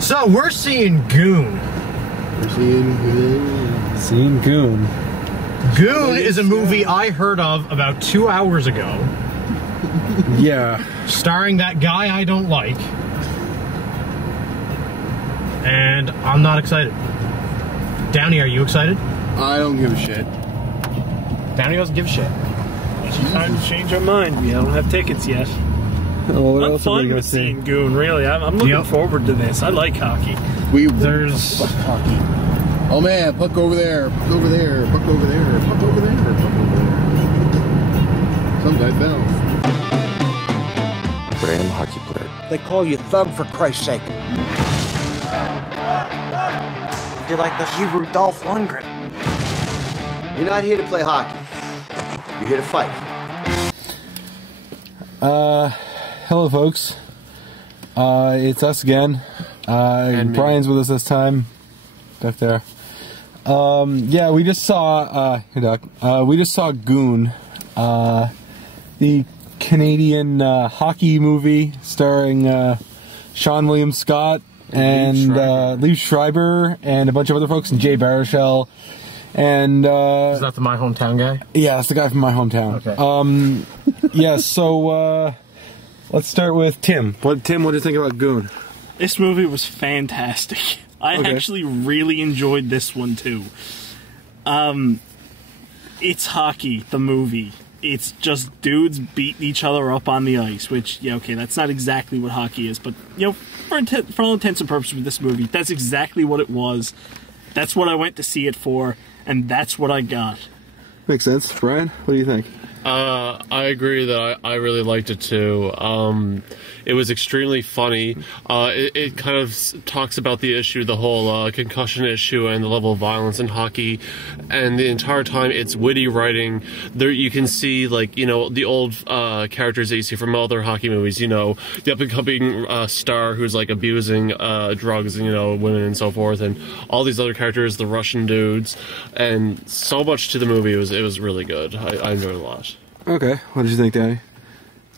So we're seeing Goon. We're seeing Goon. Seeing Goon. Goon is a movie I heard of about 2 hours ago. Yeah. Starring that guy I don't like. And I'm not excited. Downey, are you excited? I don't give a shit. Downey doesn't give a shit. Time to change our mind. We don't have tickets yet. Oh, what I'm else are we fine gonna with see? seeing Goon, really. I'm looking forward to this. I like hockey. There's hockey. Oh man, puck over there, puck over there, puck over there, puck over there, puck over there. Some guy fell. But I am a hockey player. They call you Thug for Christ's sake. You're like the Hebrew Dolph Lundgren. You're not here to play hockey. You're here to fight. Hello folks. It's us again. Brian's with us this time. Back there. Yeah, we just saw, hey Doc. We just saw Goon. The Canadian hockey movie starring Sean William Scott and Liev Schreiber and a bunch of other folks, and Jay Baruchel. And is that the My Hometown guy? Yeah, that's the guy from My Hometown. Okay. Yeah, so let's start with Tim. What do you think about Goon? This movie was fantastic. I actually really enjoyed this one too. It's hockey, the movie. It's just dudes beating each other up on the ice, which, yeah, okay, that's not exactly what hockey is, but, you know, for all intents and purposes with this movie, that's exactly what it was. That's what I went to see it for, and that's what I got. Makes sense. Brian, what do you think? I agree that I really liked it too. It was extremely funny. It kind of talks about the issue, the whole concussion issue and the level of violence in hockey. And the entire time it's witty writing. There you can see, like, you know, the old characters that you see from other hockey movies, you know, the up-and-coming star who's like abusing drugs and, you know, women and so forth, and all these other characters, the Russian dudes, and so much to the movie. It was really good. I enjoyed it a lot. Okay, what did you think, Danny?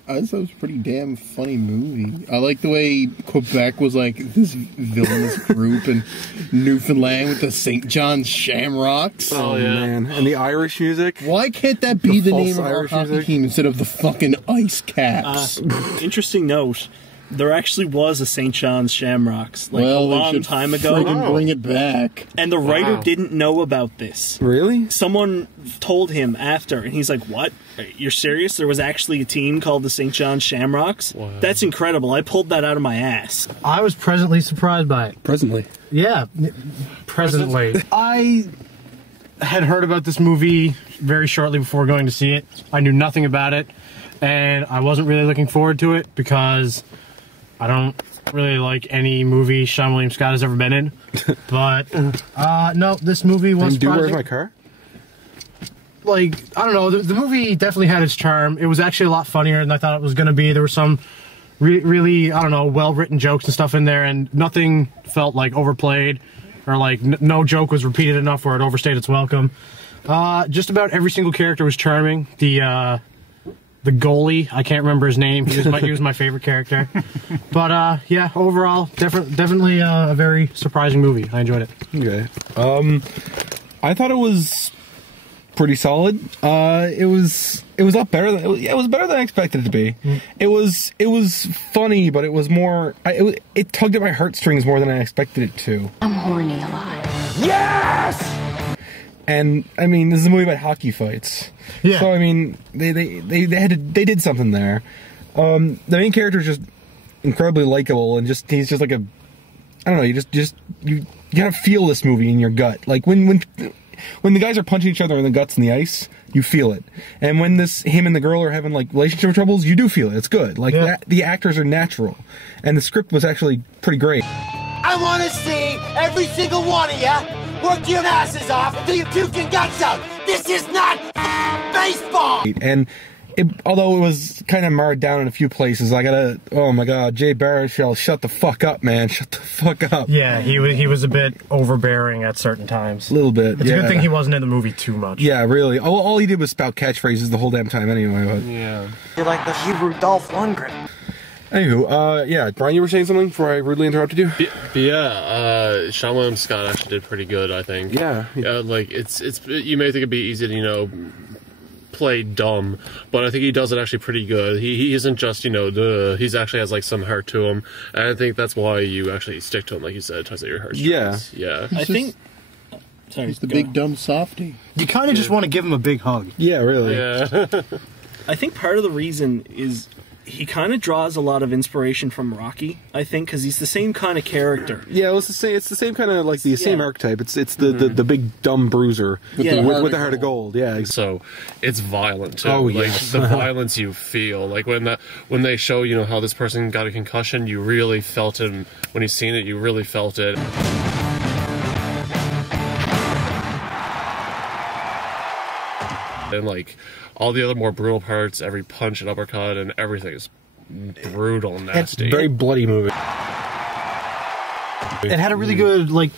I thought it was a pretty damn funny movie. I like the way Quebec was like this villainous group, and Newfoundland with the St. John's Shamrocks. Oh yeah, man! And the Irish music. Why can't that be the name of our Irish hockey music team instead of the fucking Ice Caps? Interesting note. There actually was a St. John's Shamrocks, like a long time ago. Friggin' bring it back. And the writer didn't know about this. Really? Someone told him after, and he's like, "What? You're serious? There was actually a team called the St. John's Shamrocks? Wow. That's incredible. I pulled that out of my ass." I was presently surprised by it. Presently? Yeah, presently. I had heard about this movie very shortly before going to see it. I knew nothing about it, and I wasn't really looking forward to it because I don't really like any movie Sean William Scott has ever been in. But, no, this movie was surprising. Where's my car? Like, I don't know, the movie definitely had its charm. It was actually a lot funnier than I thought it was going to be. There were some really, I don't know, well-written jokes and stuff in there, and nothing felt, like, overplayed, or, like, no joke was repeated enough where it overstayed its welcome. Just about every single character was charming. The goalie, I can't remember his name. He was my favorite character. But yeah, overall, definitely a very surprising movie. I enjoyed it. Okay. I thought it was pretty solid. It was up better than it was better than I expected it to be. It was funny, but it was more. It tugged at my heartstrings more than I expected it to. I'm horny a lot. Yes. And I mean, this is a movie about hockey fights. Yeah. So I mean, they did something there. The main character is just incredibly likable, and he's just like a, I don't know. You gotta feel this movie in your gut. Like when the guys are punching each other in the guts in the ice, you feel it. And when him and the girl are having like relationship troubles, you do feel it. It's good. Like the actors are natural, and the script was actually pretty great. I want to see every single one of you work your asses off until you puke your guts out. This is not baseball. And although it was kind of marred down in a few places, oh my god, Jay Baruchel, shut the fuck up, man. Shut the fuck up. Yeah, he was a bit overbearing at certain times. A little bit, It's a good thing he wasn't in the movie too much. Yeah, really. All he did was spout catchphrases the whole damn time anyway. But. Yeah. You're like the Hebrew Dolph Lundgren. Anywho, yeah, Brian, you were saying something before I rudely interrupted you? Sean William Scott actually did pretty good, I think. Yeah. Like, you may think it'd be easy to, you know, play dumb, but I think he does it actually pretty good. He isn't just, you know, he's actually has, like, some heart to him, and I think that's why you actually stick to him, like you said, tugs at your heartstrings. Yeah. I think... Sorry, He's the big dumb softy. You kind of just want to give him a big hug. Yeah, really. Yeah. I think part of the reason is he kind of draws a lot of inspiration from Rocky, I think, because he's the same kind of character. Yeah, well, it's the same kind of, like, the same archetype. It's the big dumb bruiser with the heart of gold. Yeah, exactly. So it's violent too. Oh, like yes. the violence you feel, like when they show, you know, how this person got a concussion, you really felt it. When you've seen it, you really felt it. And like all the other more brutal parts, every punch and uppercut and everything is brutal and nasty. It's a very bloody movie. It had a really good, like,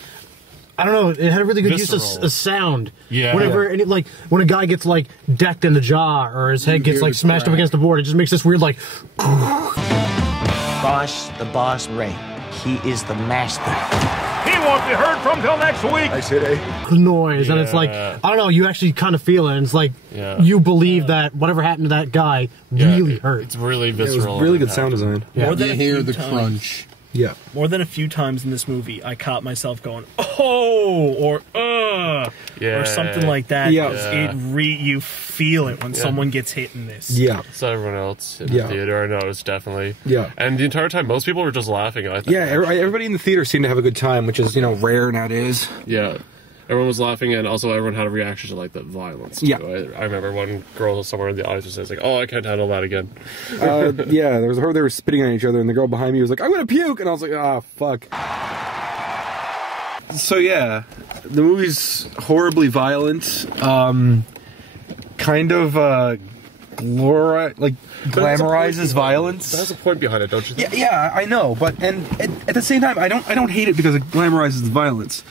I don't know, it had a really good use of sound. Yeah. Whenever, like, when a guy gets, like, decked in the jaw or his head gets, like, smashed up against the board, it just makes this weird, like... Boss, the boss Ray. He is the master. He won't be heard from till next week. I said, noise, and it's like, I don't know, you actually kind of feel it, and it's like, you believe that whatever happened to that guy really hurt. It's really visceral. It was really good sound design. Yeah. More than You a hear few the times. crunch. Yeah. More than a few times in this movie, I caught myself going, "Oh," or or something like that. Yeah. You feel it when someone gets hit in this. Yeah. So everyone else in the theater, I noticed, definitely. Yeah. And the entire time, most people were just laughing. I think. Yeah, everybody in the theater seemed to have a good time, which is, you know, rare nowadays. Yeah. Everyone was laughing, and also everyone had a reaction to, like, the violence, too. Yeah. I remember one girl somewhere in the audience was like, oh, I can't handle that again. Yeah, there was they were spitting on each other, and the girl behind me was like, I'm gonna puke! And I was like, ah, fuck. So, yeah, the movie's horribly violent, kind of, glamorizes violence. There's a point behind it, don't you think? Yeah, I know, but and at the same time, I don't hate it because it glamorizes the violence.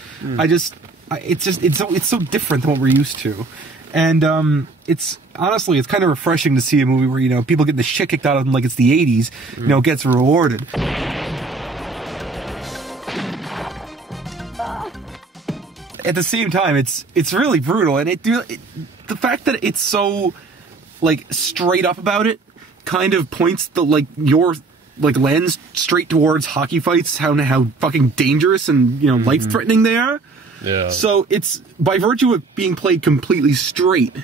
It's so different than what we're used to, and it's honestly it's kind of refreshing to see a movie where, you know, people get the shit kicked out of them like it's the '80s, you know, gets rewarded. At the same time, it's really brutal, and the fact that it's so, like, straight up about it kind of points your lens straight towards hockey fights, how fucking dangerous and, you know, life-threatening they are. Yeah. So it's, by virtue of being played completely straight,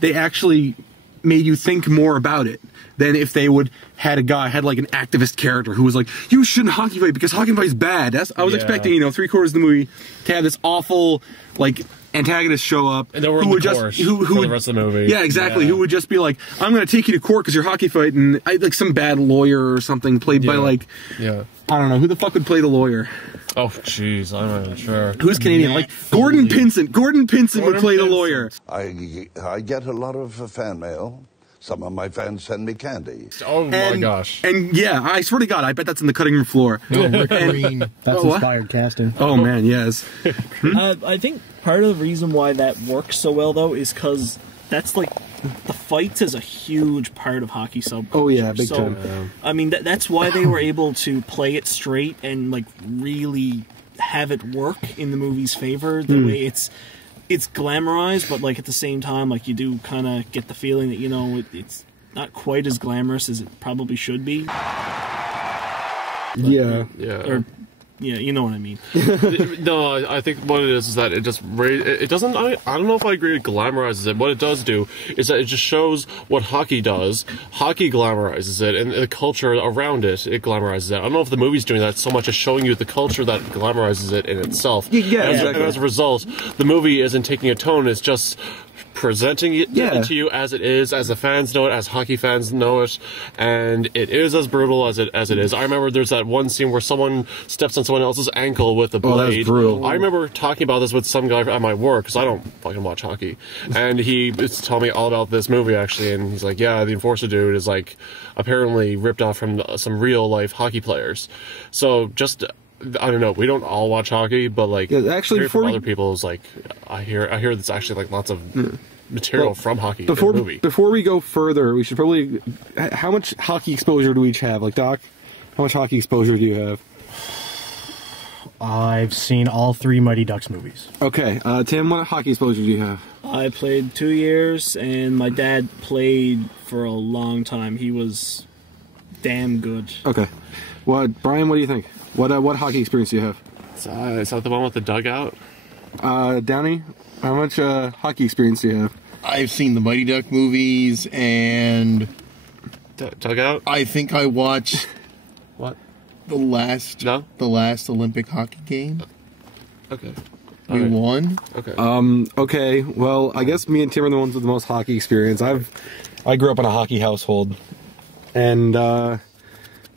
they actually made you think more about it than if they had like an activist character who was like, you shouldn't hockey fight because hockey fight's bad. I was expecting, you know, 3/4 of the movie to have this awful, like, antagonist show up and who would just for the rest of the movie. Yeah, exactly. Who would just be like, I'm going to take you to court because you're hockey fighting. Like some bad lawyer or something played by, like, I don't know, who the fuck would play the lawyer? Oh, jeez, I'm not even sure. Who's Canadian? Like Gordon Pinsent. Gordon Pinsent would play the lawyer. I get a lot of fan mail. Some of my fans send me candy. Oh my gosh. And yeah, I swear to God, I bet that's in the cutting room floor. Rick Green. That's inspired casting. Oh man, yes. I think part of the reason why that works so well, though, is because that's like the fights is a huge part of hockey subculture. Oh yeah, big time. I mean, that's why they were able to play it straight and, like, really have it work in the movie's favor. The way it's glamorized, but, like, at the same time, like, you do kind of get the feeling that, you know, it's not quite as glamorous as it probably should be. Yeah. Or, yeah, you know what I mean. No, I think what it is that it just it doesn't. I don't know if I agree. It glamorizes it. What it does do is that it just shows what hockey does. Hockey glamorizes it, and the culture around it glamorizes it. I don't know if the movie's doing that so much as showing you the culture that glamorizes it in itself. Yeah, exactly. And as a result, the movie isn't taking a tone. It's just presenting it to you as it is, as the fans know it, as hockey fans know it, and it is as brutal as it is. I remember there's that one scene where someone steps on someone else's ankle with a blade. Oh, that's brutal. I remember talking about this with some guy at my work, because I don't fucking watch hockey, and he was telling me all about this movie, actually, and he's like, yeah, the enforcer dude is, like, apparently ripped off from some real-life hockey players. So, just... I don't know. We don't all watch hockey, but, like, actually, from other people is like, I hear that's actually, like, lots of material from hockey in the movie. Before we go further, we should probably... How much hockey exposure do we each have? Like, Doc, how much hockey exposure do you have? I've seen all 3 Mighty Ducks movies. Okay, Tim, what hockey exposure do you have? I played 2 years, and my dad played for a long time. He was damn good. Okay. Brian, what do you think? What hockey experience do you have? Is that the one with the dugout? Downey, how much hockey experience do you have? I've seen the Mighty Duck movies, and dugout. I think I watched what the last Olympic hockey game. Okay, we won. Okay. Okay. Well, I guess me and Tim are the ones with the most hockey experience. I grew up in a hockey household, and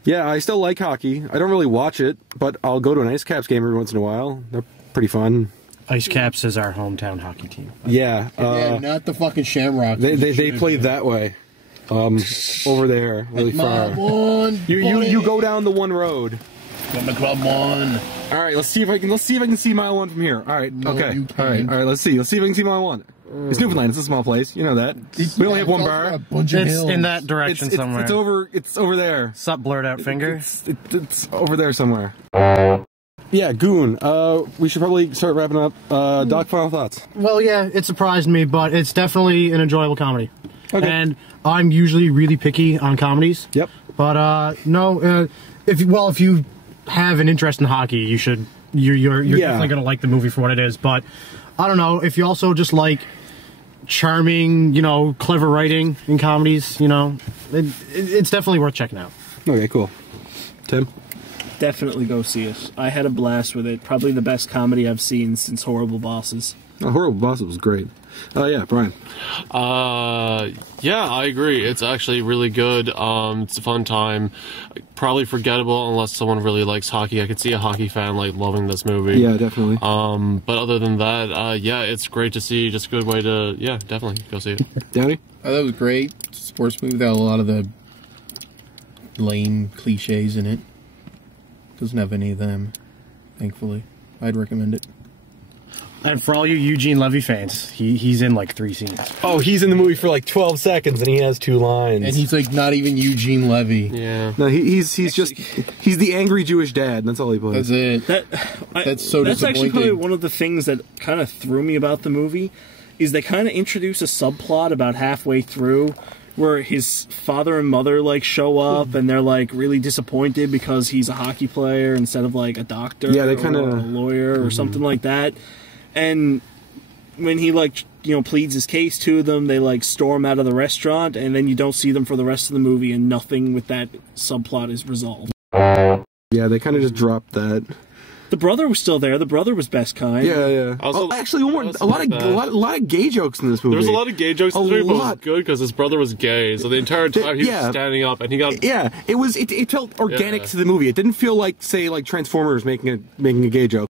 yeah, I still like hockey. I don't really watch it, but I'll go to an Ice Caps game every once in a while. They're pretty fun. Ice Caps is our hometown hockey team. Yeah. Yeah, not the fucking Shamrocks. They play that way. Over there, really far. You go down the one road. Got my club on. All right, let's see if I can see mile 1 from here. All right, okay. All right. Let's see if I can see mile 1. It's Newfoundland. It's a small place. You know that. We only have one bar. It's in that direction somewhere. It's over there. Sup, blurred out finger. It's over there somewhere. Yeah, Goon. We should probably start wrapping up. Doc, final thoughts? Well, yeah, it surprised me, but it's definitely an enjoyable comedy. Okay. And I'm usually really picky on comedies. Yep. But no, if you have an interest in hockey, you should. You're definitely gonna like the movie for what it is. But I don't know if you also just like charming, clever writing in comedies. It's definitely worth checking out. Okay, cool. Tim? Definitely go see it. I had a blast with it. Probably the best comedy I've seen since Horrible Bosses. Oh, Horrible Bosses was great. Yeah, Brian. Yeah, I agree. It's actually really good. It's a fun time. Probably forgettable unless someone really likes hockey. I could see a hockey fan loving this movie. Yeah, definitely. But other than that, yeah, it's great to see. Just a good way to, yeah, definitely go see it. Downey? That was great. Sports movie without a lot of the lame cliches in it. Doesn't have any of them, thankfully. I'd recommend it. And for all you Eugene Levy fans, he's in 3 scenes. Oh, he's in the movie for 12 seconds and he has 2 lines. And he's not even Eugene Levy. Yeah. No, he's the angry Jewish dad. That's all he plays. That's it. That's so disappointing. That's actually probably one of the things that kind of threw me about the movie, is they kind of introduce a subplot about halfway through where his father and mother show up and they're really disappointed because he's a hockey player instead of a doctor they kinda, or a lawyer or something like that. And when he pleads his case to them, they storm out of the restaurant, and then you don't see them for the rest of the movie, and nothing with that subplot is resolved. Yeah, they kind of just dropped that. The brother was still there. The brother was best kind. Yeah. Actually, a lot of gay jokes in this movie. There was a lot of gay jokes in this movie, but it was good because his brother was gay, so the entire time he was standing up, and he got... Yeah, it felt organic to the movie. It didn't feel like, say, Transformers making a gay joke.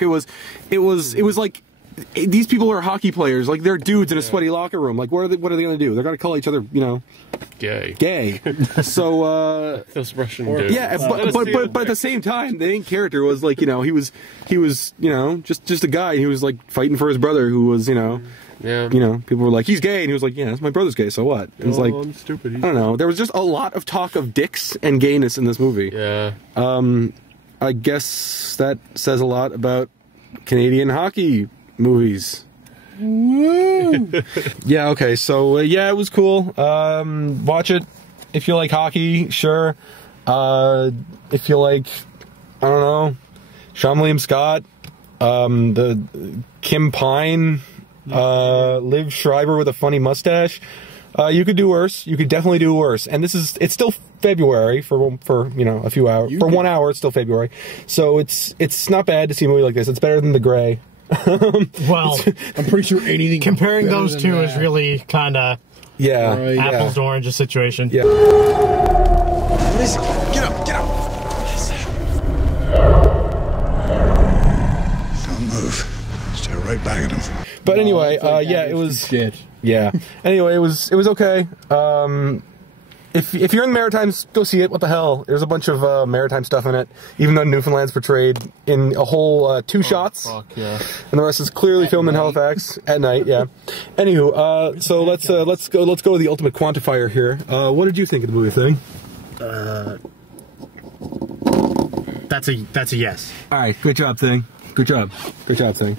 It was like these people are hockey players, they're dudes in a sweaty locker room. What are they gonna do? They're gonna call each other, gay. So those Russian dudes. Yeah, but at the same time, the main character was he was just a guy. He was fighting for his brother, who was Yeah. People were like, he's gay, and he was like, yeah, my brother's gay, so what? It was I'm stupid. I don't know. There was just a lot of talk of dicks and gayness in this movie. Yeah. I guess that says a lot about Canadian hockey movies. Woo! Yeah, okay, so yeah, it was cool. Watch it if you like hockey, sure. If you like, I don't know, Sean William Scott, the Kim Pine, Liv Schreiber with a funny mustache. You could do worse. You could definitely do worse. And it's still February for a few hours. For 1 hour, it's still February. So it's not bad to see a movie like this. It's better than The Grey. Well, I'm pretty sure anything comparing those two is really kind of apples to oranges situation. Yeah. Listen, get up. Don't move. Stare right back at him. But anyway, yeah, it was. Shit. Yeah. Anyway, it was okay. if you're in the Maritimes, go see it. What the hell? There's a bunch of maritime stuff in it, even though Newfoundland's portrayed in a whole 2 shots. Fuck yeah. And the rest is clearly filmed in Halifax at night. Yeah. Anywho, so let's go to the ultimate quantifier here. What did you think of the movie thing? That's a yes. All right. Good job, Thing. Good job. Good job, Thing.